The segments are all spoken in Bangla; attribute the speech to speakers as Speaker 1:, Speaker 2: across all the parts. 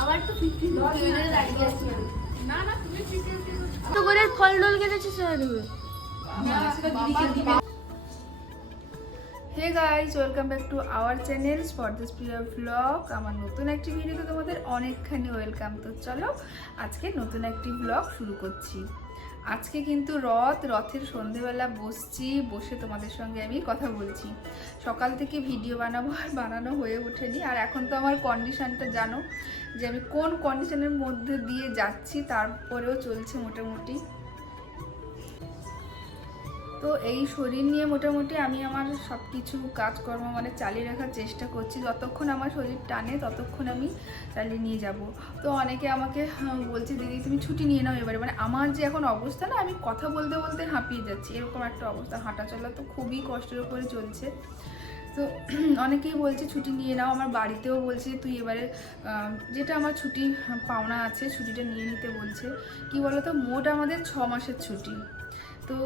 Speaker 1: আবার তো ফিফটি দাঁড়িয়ে আছি
Speaker 2: তো করে ফল ডল কেটেছিস hey guys welcome back to our channel Priya blog আমার নতুন একটি ভিডিওতে তোমাদের অনেকখানি ওয়েলকাম তো চলো আজকে নতুন একটি ব্লগ শুরু করছি। আজকে কিন্তু রথ, রথের সন্ধেবেলা বসছি, বসে তোমাদের সঙ্গে আমি কথা বলছি। সকাল থেকে ভিডিও বানাবো আর বানানো হয়ে ওঠেনি। আর এখন তো আমার কন্ডিশানটা জানো যে আমি কোন কন্ডিশনের মধ্যে দিয়ে যাচ্ছি, তারপরেও চলছে মোটামুটি। তো এই শরীর নিয়ে মোটামুটি আমি আমার সব কিছু কাজকর্ম মানে চালিয়ে রাখার চেষ্টা করছি। যতক্ষণ আমার শরীর টানে ততক্ষণ আমি চালিয়ে নিয়ে যাব। তো অনেকে আমাকে বলছে, দিদি, তুমি ছুটি নিয়ে নাও এবারে। মানে আমার যে এখন অবস্থা না, আমি কথা বলতে বলতে হাঁপিয়ে যাচ্ছি। এরকম একটা অবস্থা। হাঁটা চলা তো খুবই কষ্টের উপরে চলছে। তো অনেকেই বলছে, ছুটি নিয়ে নাও। আমার বাড়িতেও বলছে, তুই এবারে যেটা আমার ছুটি পাওনা আছে, ছুটিটা নিয়ে নিতে বলছে। কি বলতো? মোট আমাদের ছ মাসের ছুটি। তো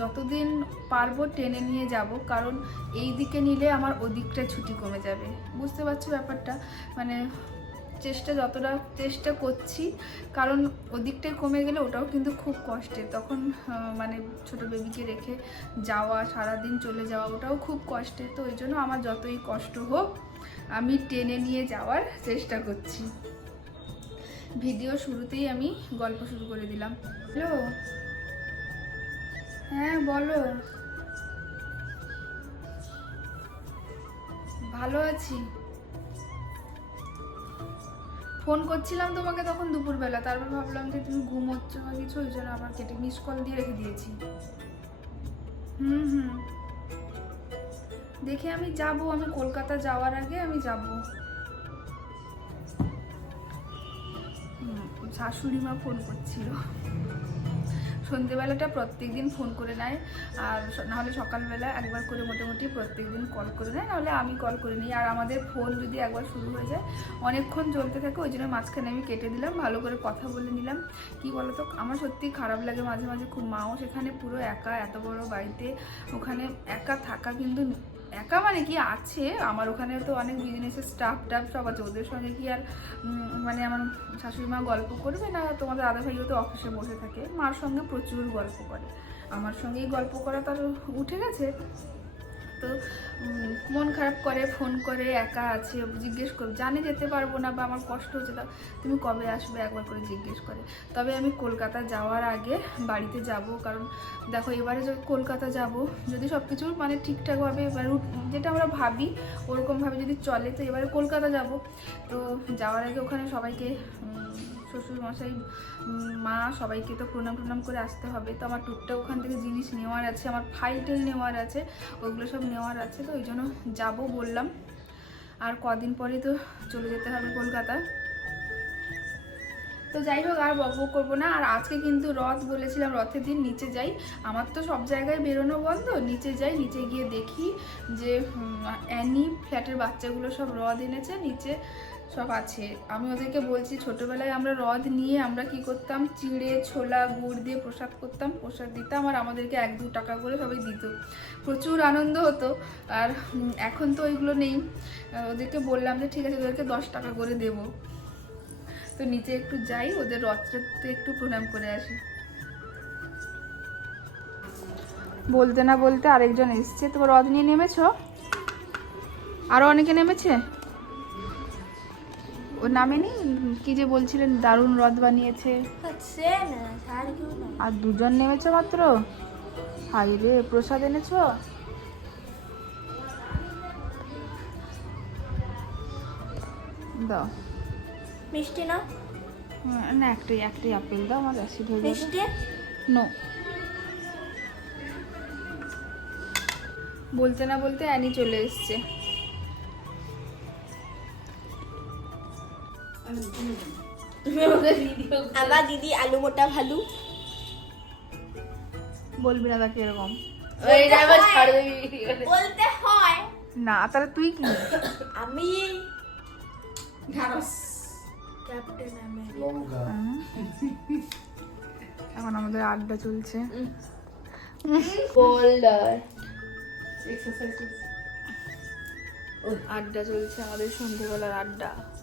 Speaker 2: যতদিন পারব টেনে নিয়ে যাব, কারণ এই দিকে নিলে আমার ওদিকটা ছুটি কমে যাবে। বুঝতে পারছ ব্যাপারটা? মানে চেষ্টা যতটা চেষ্টা করছি, কারণ ওদিকটায় কমে গেলে ওটাও কিন্তু খুব কষ্টের তখন মানে ছোট বেবিকে রেখে যাওয়া, সারাদিন চলে যাওয়া, ওটাও খুব কষ্টের তো ওই জন্য আমার যতই কষ্ট হোক, আমি টেনে নিয়ে যাওয়ার চেষ্টা করছি। ভিডিও শুরুতেই আমি গল্প শুরু করে দিলাম। হ্যালো? হ্যাঁ বলো। ভালো আছি। ফোন করছিলাম তোমাকে তখন দুপুরবেলা, তারপর ভাবলাম যে তুমি ঘুমোচ্ছ বা কিছু, ওই জন্য আবার কেটে মিস কল দিয়ে রেখে দিয়েছি। হুম হুম। দেখে আমি যাব, আমি কলকাতা যাওয়ার আগে আমি যাব। শাশুড়ি মা ফোন করছিল। সন্ধেবেলাটা প্রত্যেক দিন ফোন করে নেয়। আর নাহলে সকালবেলা একবার করে মোটামুটি প্রত্যেক দিন কল করে নেয়, নাহলে আমি কল করে নিই। আর আমাদের ফোন যদি একবার শুরু হয়ে যায়, অনেকক্ষণ চলতে থাকে, ওই জন্য মাঝখানে আমি কেটে দিলাম, ভালো করে কথা বলে নিলাম। কি বলতো, আমার সত্যি খারাপ লাগে মাঝে মাঝে খুব। মাও সেখানে পুরো একা, এত বড় বাড়িতে, ওখানে একা থাকা কিন্তু একা মানে কি আছে? আমার ওখানে তো অনেক বিজনেসের স্টাফ টাফ সব আছে। ওদের সঙ্গে কি আর মানে আমার শাশুড়ি মা গল্প করবে না? তোমাদের আদা ভাইও তো অফিসে বসে থাকে। মার সঙ্গে প্রচুর গল্প করে। আমার সঙ্গেই গল্প করা তার উঠে গেছে। তো মন খারাপ করে, ফোন করে, একা আছে জিজ্ঞেস করে, জানে যেতে পারব না বা আমার কষ্ট হচ্ছে, তা তুমি কবে আসবে একবার করে জিজ্ঞেস করে। তবে আমি কলকাতা যাওয়ার আগে বাড়িতে যাব, কারণ দেখো এবারে কলকাতা যাব, যদি সব কিছু মানে ঠিকঠাকভাবে রুট যেটা আমরা ভাবি ওরকমভাবে যদি চলে, তো এবারে কলকাতা যাব। তো যাওয়ার আগে ওখানে সবাইকে উম, শ্বশুর মশাই মা সবাইকে তো প্রণাম প্রণাম করে আসতে হবে। তো আমার টুকটাক ওখান থেকে জিনিস নেওয়ার আছে আমার ফাইল টেল নেওয়ার আছে ওইগুলো সব নেওয়ার আছে তো ওই জন্য যাব বললাম। আর কদিন পরেই তো চলে যেতে হবে কলকাতা তো যাই হোক আর বক বক করব না। আর আজকে কিন্তু রথ বলেছিলাম রথের দিন নিচে যাই। আমার তো সব জায়গায় বেরোনো বন্ধ নিচে যাই নিচে গিয়ে দেখি যে অ্যানি ফ্ল্যাটের বাচ্চাগুলো সব রথ এনেছে নিচে সব আছে। আমি ওদেরকে বলছি, ছোটবেলায় আমরা রদ নিয়ে আমরা কি করতাম? চিড়ে, ছোলা, গুড় দিয়ে প্রসাদ করতাম, প্রসাদ দিতাম আর আমাদেরকে এক দু টাকা করে সবাই দিত। প্রচুর আনন্দ হতো। আর এখন তো ওইগুলো নেই। ওদেরকে বললাম যে, ঠিক আছে, ওদেরকে দশ টাকা করে দেব। তো নিচে একটু যাই, ওদের রথটাতে একটু প্রণাম করে আসি। বলতে না বলতে আরেকজন এসছে। তোমার রথ নিয়ে নেমেছ? আরও অনেকে নেমেছে? ও নামেনি? কি যে বলছিলেন দারুণ রথ বানিয়েছে।
Speaker 1: আর
Speaker 2: দুজন নেমেছো মাত্র? হাই রে প্রসাদ এনেছো? দাও।
Speaker 1: মিষ্টি না
Speaker 2: না একটাই একটাই আপেল দাও আমার অ্যাসিড হয়ে যাবে।
Speaker 1: মিষ্টি?
Speaker 2: নো বলতে না বলতে অ্যানি চলে এসছে।
Speaker 1: আমার দিদি আলু মোটা ভালু।
Speaker 2: বলবি না তাকে এরকম।
Speaker 1: বলতে হয়।
Speaker 2: না তাহলে তুই কি?
Speaker 1: আমি।
Speaker 2: এখন আমাদের আড্ডা চলছে।
Speaker 1: বোল্ডার
Speaker 2: আড্ডা চলছে আমাদের সন্ধ্যেবেলার আড্ডা।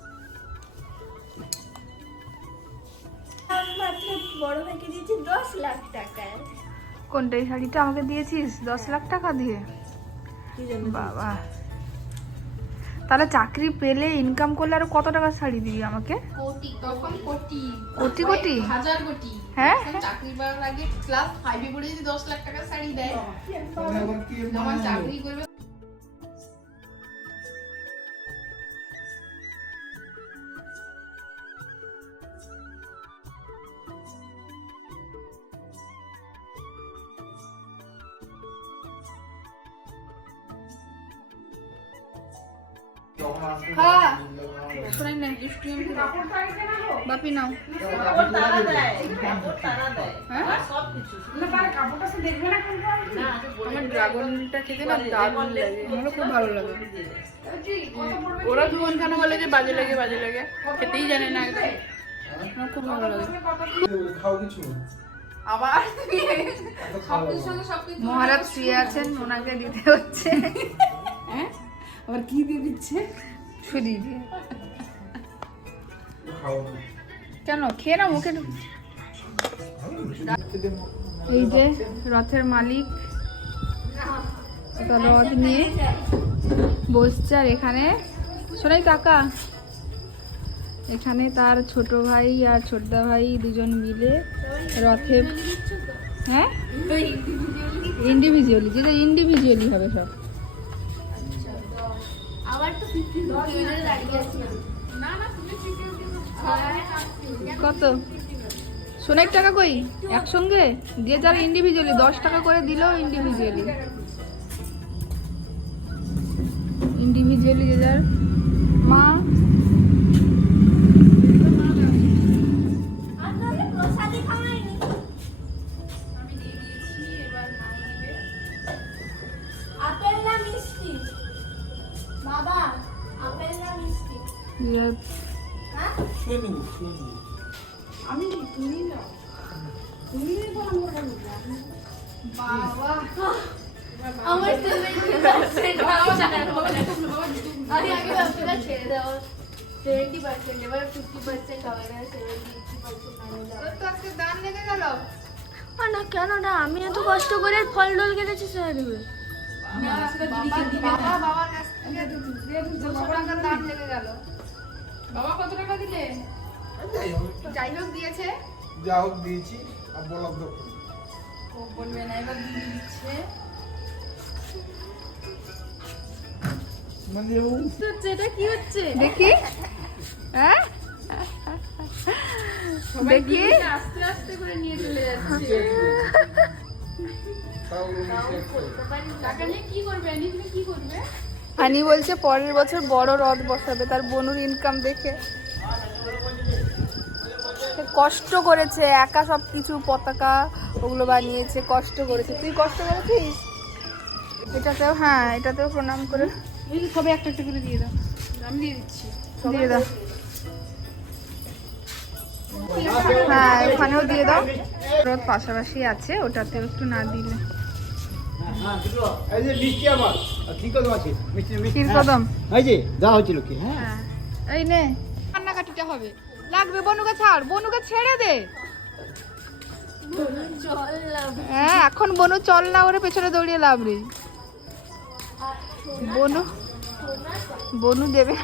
Speaker 1: বড় ভাইকে দিয়েছি দশ লাখ
Speaker 2: কোনটা এই শাড়িটা আমাকে দিয়েছিস? দশ লাখ টাকা দিয়ে? বাবা। তাহলে চাকরি পেলে ইনকাম করলে আরও কত টাকা শাড়ি দিবি আমাকে?
Speaker 3: কোটি তখন কোটি।
Speaker 2: কোটি কোটি?
Speaker 3: হাজার কোটি।
Speaker 2: হ্যাঁ?
Speaker 3: চাকরি পাওয়ার আগে ক্লাস ফাইভে পড়ে যদি দশ লাখ টাকার শাড়ি দেয় যখন চাকরি করবে
Speaker 2: বাপি নাও হ্যাঁ ড্রাগনটা খুব ভালো লাগে ওরা দুজন বলে যে বাজে লাগে বাজে লাগে খেতেই জানে না একদম খুব ভালো লাগে
Speaker 3: আবার
Speaker 2: মহারাজ শুয়ে আছেন, ওনাকে দিতে হচ্ছে।
Speaker 3: আবার কি দিয়ে দিচ্ছে?
Speaker 2: ছুরি দিয়ে। কেন? খেয়ে না মুখে। এই যে রথের মালিক রথ নিয়ে বসছে আর এখানে শোনাই কাকা। এখানে তার ছোট ভাই আর ছোটদা ভাই দুজন মিলে রথে হ্যাঁ? ইন্ডিভিজুয়ালি যেটা ইন্ডিভিজুয়ালি হবে সব। কত? সোনার টাকা কই? একসঙ্গে? যে যার ইন্ডিভিজুয়ালি দশ টাকা করে দিল ইন্ডিভিজুয়ালি ইন্ডিভিজুয়ালি যে যার মা
Speaker 1: আমি আগে ছেড়ে দেওয়া সেভেন্টি পার্সেন্ট এবার ফিফটি পার্সেন্ট হবে না সেভেন্টি পার্সেন্ট
Speaker 3: তো আজকে দান লেগে গেল।
Speaker 1: না কেন না? আমি এত কষ্ট করে ফল ডল কেটেছি স্যার
Speaker 3: বাবা কত টাকা দিলে?
Speaker 4: যাই হোক
Speaker 3: দিয়েছে।
Speaker 4: যা হোক দিয়েছি আর বলার দরকার
Speaker 3: ও বলবে না এবার দিদি দিচ্ছে।
Speaker 4: মানে ও
Speaker 1: হচ্ছে এটা? কি হচ্ছে?
Speaker 2: দেখি। হ্যাঁ? দেখি।
Speaker 3: আস্তে আস্তে করে নিয়ে চলে যাচ্ছে।
Speaker 4: তাও ও নিচে একটা।
Speaker 3: টাকা নিয়ে কি করবে? এনে তুমি কি করবে?
Speaker 2: হানি বলছে পরের বছর বড় রথ বসাবে তার বনুর ইনকাম দেখে। কষ্ট করেছে একা সব কিছু পতাকা ওগুলো বানিয়েছে কষ্ট করেছে। তুই কষ্ট করেছিস? এটাতেও হ্যাঁ এটাতেও প্রণাম করে।
Speaker 3: সবে একটা একটা করে দিয়ে দাও। আমি দিয়ে দিচ্ছি।
Speaker 2: দিয়ে দাও। হ্যাঁ ওখানেও দিয়ে দাও। রথ পাশাপাশি আছে ওটাতেও একটু না দিলে।
Speaker 5: এই যে মিষ্টি আমার আর কি কদম আছে। মিষ্টি মিষ্টি।
Speaker 2: ক্ষীর
Speaker 5: হ্যাঁ। এই যে দেওয়া হয়েছিল কি হ্যাঁ।
Speaker 2: হ্যাঁ। এই নে। কান্নাকাটিটা হবে। লাগবে, বনুকে ছাড়, বনুকে ছেড়ে দে। হ্যাঁ এখন বনু চল না, ওরে পেছনে দৌড়িয়ে লাভ নেই। বনু বনু দেবে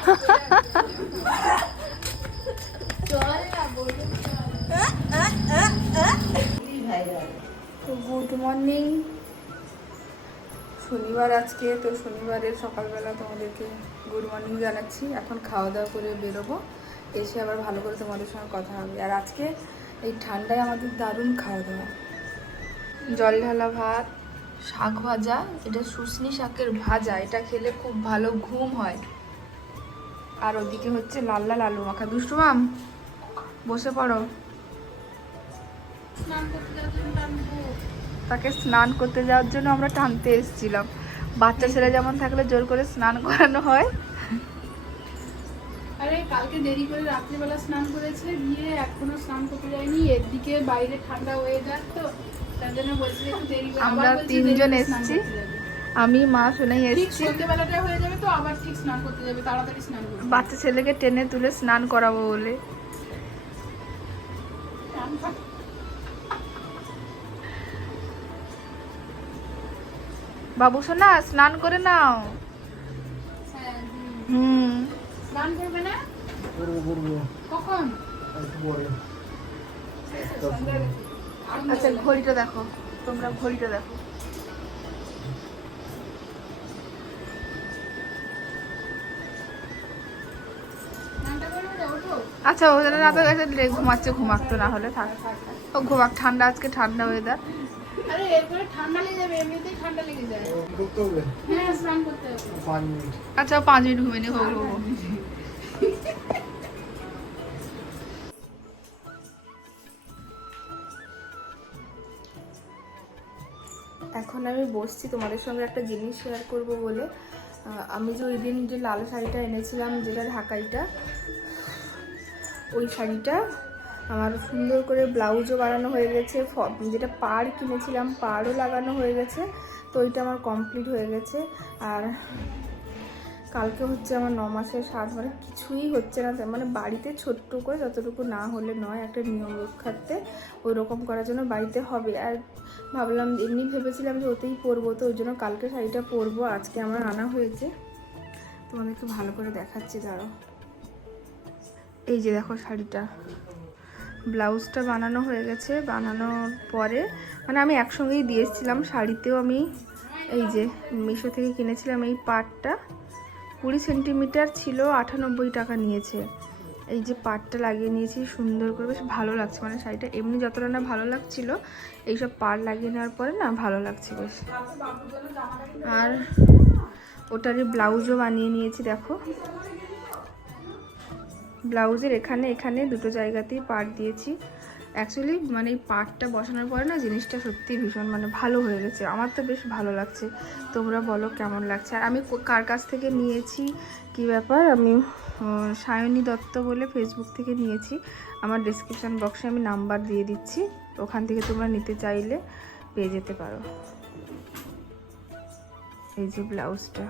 Speaker 2: গুড মর্নিং। শনিবার আজকে, তো শনিবারের সকালবেলা তোমাদেরকে গুড মর্নিং জানাচ্ছি। এখন খাওয়া দাওয়া করে বেরোবো। এসে আবার ভালো করে তোমাদের সঙ্গে কথা হবে। আর আজকে এই ঠান্ডায় আমাদের দারুণ খাওয়া দাওয়া। জল ঢালা ভাত শাক ভাজা এটা শুশনি শাকের ভাজা এটা খেলে খুব ভালো ঘুম হয়। আর ওদিকে হচ্ছে লাল লাল আলু মাখা। দুষ্টু মাম বসে পড়ো। তাকে স্নান করতে যাওয়ার জন্য আমরা টানতে এসেছিলাম। বাচ্চা ছেলে যেমন থাকলে জোর করে স্নান করানো হয়।
Speaker 3: আরে কালকে দেরি করে রাত্রিবেলা স্নান করেছে দিয়ে এখনও স্নান করতে যায়নি। এদিকে বাইরে ঠান্ডা ওয়েদার তো তার জন্য বলছি একটু দেরি করে।
Speaker 2: আমরা তিনজন এসেছি। আমি মা শুনেই এসেছি।
Speaker 3: সন্ধ্যেবেলাটা হয়ে যাবে তো আবার ঠিক স্নান করতে যাবে তাড়াতাড়ি স্নান করবে
Speaker 2: বাচ্চা ছেলেকে টেনে তুলে স্নান করাবো বলে। বাবু শোনা স্নান করে নাও।
Speaker 3: হ্যাঁ,
Speaker 2: হুম।
Speaker 3: স্নান করবে না?
Speaker 5: করব করব
Speaker 3: কখন?
Speaker 5: একটু পরে।
Speaker 2: আচ্ছা ঘড়িটা দেখো। তোমরা ঘড়িটা দেখো। আচ্ছা ওদের রাতে গেছে ঘুমাচ্ছে ঘুমাক তো না হলে থাক। ও ঘুমাক ঠান্ডা আজকে ঠান্ডা ওয়েদার
Speaker 3: আরে এরপরে ঠান্ডা লেগে যাবে এমনিতেই ঠান্ডা লেগে যায়।
Speaker 5: করতে হবে?
Speaker 3: হ্যাঁ স্নান করতে হবে।
Speaker 5: মিনিট।
Speaker 2: আচ্ছা ও পাঁচ মিনিট ঘুমিয়ে নি হোক হোক এখন আমি বসছি, তোমাদের সঙ্গে একটা জিনিস শেয়ার করব বলে। আমি যে ওই দিন যে লাল শাড়িটা এনেছিলাম, যেটা ঢাকাইটা, ওই শাড়িটা আমার সুন্দর করে ব্লাউজও বানানো হয়ে গেছে যেটা পাড় কিনেছিলাম, পাড়ও লাগানো হয়ে গেছে, তো ওইটা আমার কমপ্লিট হয়ে গেছে। আর কালকে হচ্ছে আমার ন মাসের সাত মানে কিছুই হচ্ছে না মানে বাড়িতে ছোট্ট করে যতটুকু না হলে নয় একটা নিয়ম রক্ষার্থে ওই রকম করার জন্য বাড়িতে হবে। আর ভাবলাম, এমনি ভেবেছিলাম যে ওতেই পরবো তো, ওই জন্য কালকে শাড়িটা পরবো, আজকে আমার আনা হয়েছে। তোমাদের একটু ভালো করে দেখাচ্ছি, দাঁড়াও। এই যে দেখো শাড়িটা। ব্লাউজটা বানানো হয়ে গেছে, বানানোর পরে মানে আমি একসঙ্গেই দিয়ে এসেছিলাম শাড়িতেও আমি, এই যে মিশো থেকে কিনেছিলাম এই পাটটা। কুড়ি সেন্টিমিটার ছিল, আটানব্বই টাকা নিয়েছে। এই যে পাটটা লাগিয়ে নিয়েছি, সুন্দর করে, বেশ ভালো লাগছে। মানে শাড়িটা এমনি যতটা না ভালো লাগছিল, এইসব পাড় লাগিয়ে নেওয়ার পরে না ভালো লাগছে বেশ। আর ওটারই ব্লাউজও বানিয়ে নিয়েছি, দেখো। ব্লাউজের এখানে এখানে দুটো জায়গাতেই পাট দিয়েছি। অ্যাকচুয়ালি মানে এই পাটটা বসানোর পরে না জিনিসটা সত্যি ভীষণ মানে ভালো হয়ে গেছে। আমার তো বেশ ভালো লাগছে। তোমরা বলো কেমন লাগছে? আর আমি কার কাছ থেকে নিয়েছি? কি ব্যাপার? আমি সায়নী দত্ত বলে ফেসবুক থেকে নিয়েছি। আমার ডিসক্রিপশান বক্সে আমি নাম্বার দিয়ে দিচ্ছি। ওখান থেকে তোমরা নিতে চাইলে পেয়ে যেতে পারো। এই যে ব্লাউজটা।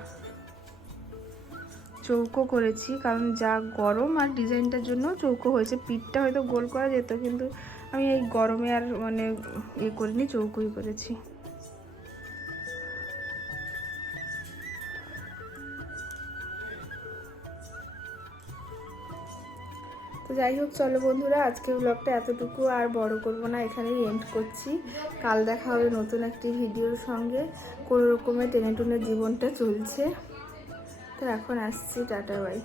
Speaker 2: চৌকো করেছি, কারণ যা গরম আর ডিজাইনটার জন্য চৌকো হয়েছে। পিঠটা হয়তো গোল করা যেত, কিন্তু আমি এই গরমে আর মানে ইয়ে করিনি, চৌকোই করেছি। তো যাই হোক, চলো বন্ধুরা আজকে ব্লগটা এতটুকু আর বড় করব না, এখানেই এন্ড করছি। কাল দেখা হবে নতুন একটি ভিডিওর সঙ্গে। কোনো রকমের টেনে টুনে জীবনটা চলছে। তো এখন আসছি, টাটা বাই